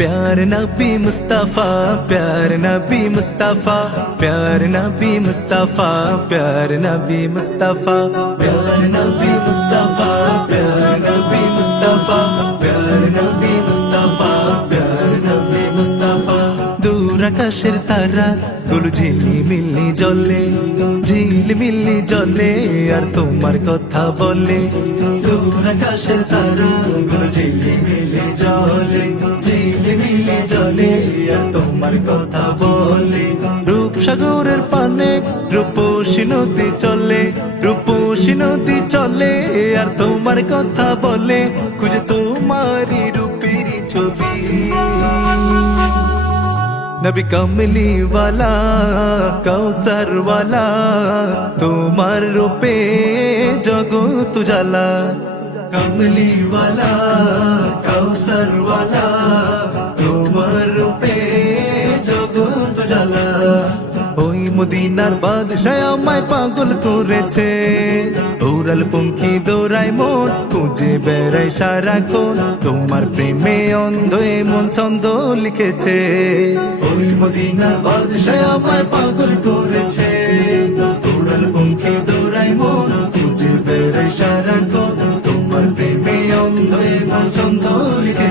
प्यार नबी मुस्तफा प्यार नबी मुस्तफा प्यार नबी मुस्तफा प्यार नबी मुस्तफा प्यार नबी मुस्तफा प्यार नबी मुस्तफा प्यार नबी मुस्तफा प्यार नबी मुस्तफा দূর আকাশের তারা গুলো ঝিলি মিলি জলে ঝিলি মিলি জলে আর তোমার কথা বলে দূর আকাশের তারা গুলো ঝিলি মিলি জলে ঝিলি মিলি জলে আর তোমার কথা বলে। রূপসাগরের পানে রূপসী নদী চলে, রূপসী নদী চলে, আর তোমার কথা বলে, খুঁজে তোমারই রূপের ছবি। নবী কমলি ওয়ালা কৌসর তোমার রূপে জগৎ জালা কমলি ওয়ালা কৌসর মদিনার বাদশাহ আমায় পাগল করেছে। ওরাল পঙ্খী দৌড়ায় মন, খুঁজে বেড়ায় সারাক্ষণ। তোমার প্রেমে অন্ধ মন ছন্দ লিখেছে। ওই মদিনার বাদশাহ আমায় পাগল করেছে। ওরাল পঙ্খী দৌড়ায় মন, খুঁজে বেড়ায় সারাক্ষণ। তোমার প্রেমে অন্ধ মন ছন্দ লিখেছে।